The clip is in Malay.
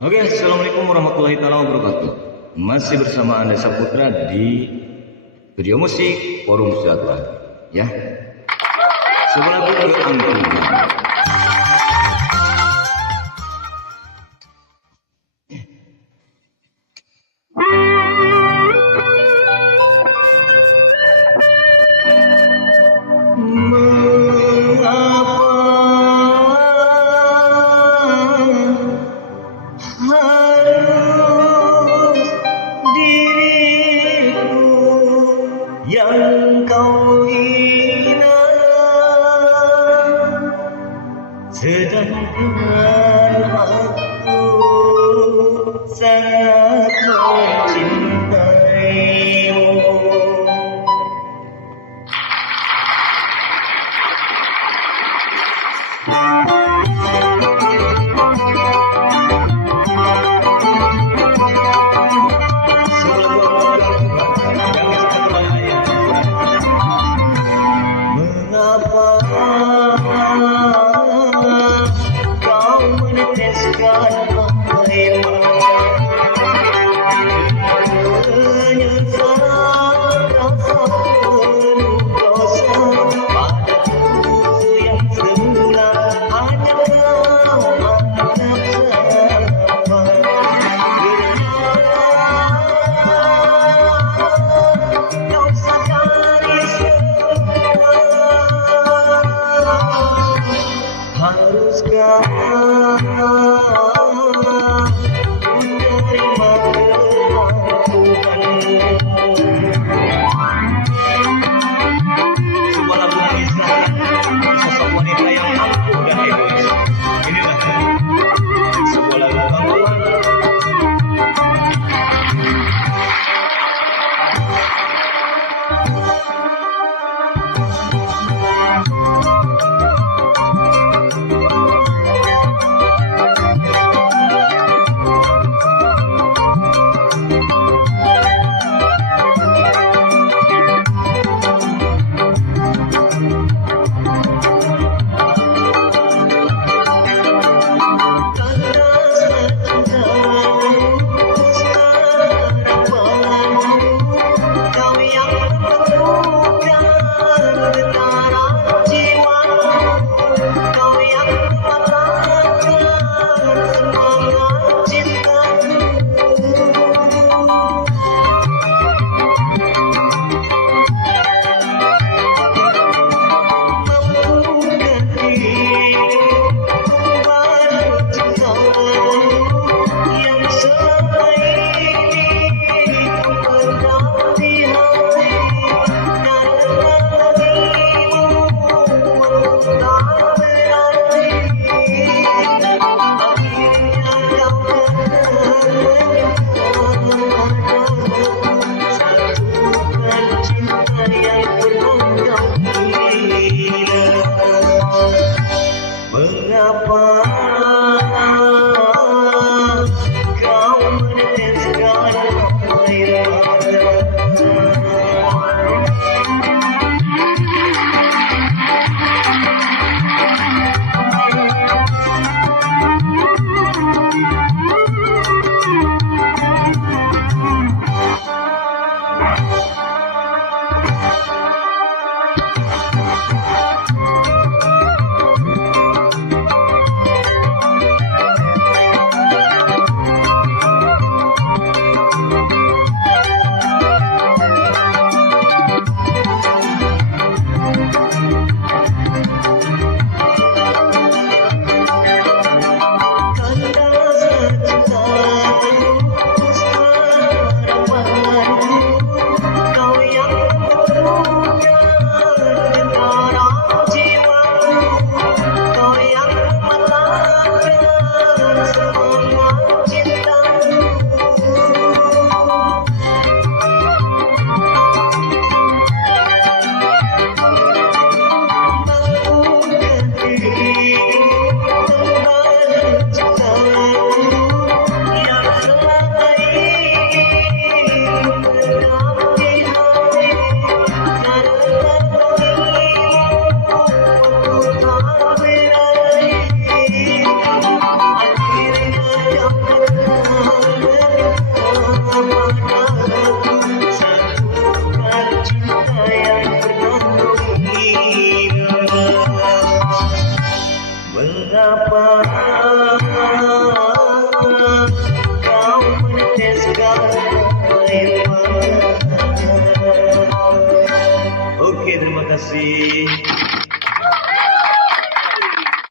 Oke, assalamualaikum warahmatullahi wabarakatuh. Masih bersama Anda Saputra di video musik Forum Silaturahmi. Ya, sebelah lagu Angkung. Yang kau hina, sedangkan aku sangat mencintaimu. Kau meneteskan air mata, menyesal rasa penuh dosa padaku yang semula hanya kau anggap sahabat. Kau sadari semua. Haruskah menerima pengampunanmu? Sebuah lagu mengisahkan sosok wanita yang angkuh dan egois. Inilah sebuah lagu angkuhan. Mengapa kau meneteskan air